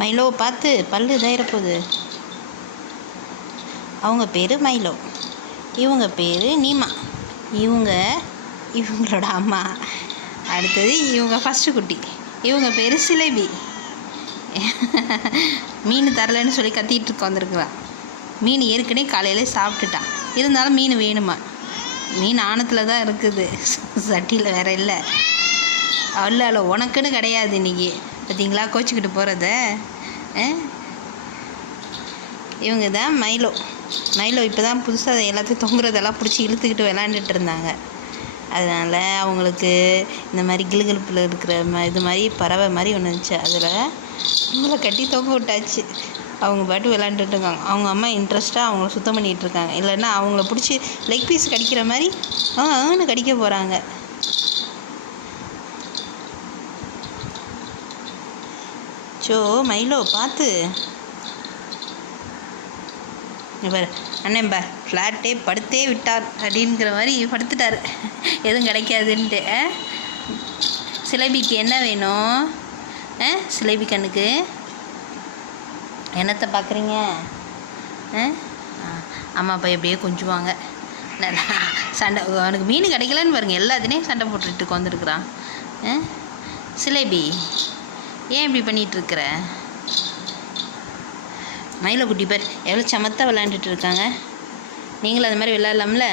மைலோவை பார்த்து பல்லு இதாயிர போகுது. அவங்க பேர் மைலோ, இவங்க பேர் நீமா, இவங்களோட அம்மா. அடுத்தது இவங்க ஃபஸ்ட்டு குட்டி, இவங்க பேர் சிலேபி. மீன் தரலைன்னு சொல்லி கத்திகிட்டு இருக்க வந்திருக்குறான். மீன் ஏற்கனவே காலையில் சாப்பிட்டுட்டான், இருந்தாலும் மீன் வேணுமா. மீன் ஆணத்தில் தான் இருக்குது, சட்டியில் வேற இல்லை. அல்ல உனக்குன்னு கிடையாது இன்றைக்கி. பார்த்தீங்களா கோச்சிக்கிட்டு போகிறத. இவங்க தான் மைலோ. இப்போ தான் புதுசாக எல்லாத்தையும் தொங்குறதெல்லாம் பிடிச்சி இழுத்துக்கிட்டு விளாண்டுட்டு இருந்தாங்க. அதனால் அவங்களுக்கு இந்த மாதிரி கிளுகிழுப்பில் இருக்கிற இது மாதிரி பறவை மாதிரி ஒன்று இருந்துச்சு, அதில் அவங்கள கட்டி தொங்க விட்டாச்சு. அவங்க பாட்டு விளாண்டுட்டு இருக்காங்க. அவங்க அம்மா இன்ட்ரெஸ்ட்டாக அவங்கள சுத்தம் பண்ணிகிட்டு இருக்காங்க. இல்லைன்னா அவங்கள பிடிச்சி லெக் பீஸ் கடிக்கிற மாதிரி அவனு கடிக்க போகிறாங்க. சோ மைலோ பார்த்து பார் அண்ணன் பார், ஃப்ளாட்டே படுத்தே விட்டார் அப்படிங்கிற மாதிரி படுத்துட்டார், எதுவும் கிடைக்காதுன்ட்டு. சிலேபிக்கு என்ன வேணும்? சிலேபி கண்ணுக்கு என்னத்தை பார்க்குறீங்க? அம்மா அப்பா எப்படியே கொஞ்சுவாங்க. சண்டை, அவனுக்கு மீன் கிடைக்கலன்னு பாருங்கள், எல்லாத்துலேயும் சண்டை போட்டுட்டு வந்துருக்குறான். சிலேபி ஏன் இப்படி பண்ணிகிட்ருக்குற? மயிலை குட்டி பேர் எவ்வளோ சமத்தாக விளாண்டுட்டு இருக்காங்க. நீங்களும் அது மாதிரி விளாட்லாம்ல.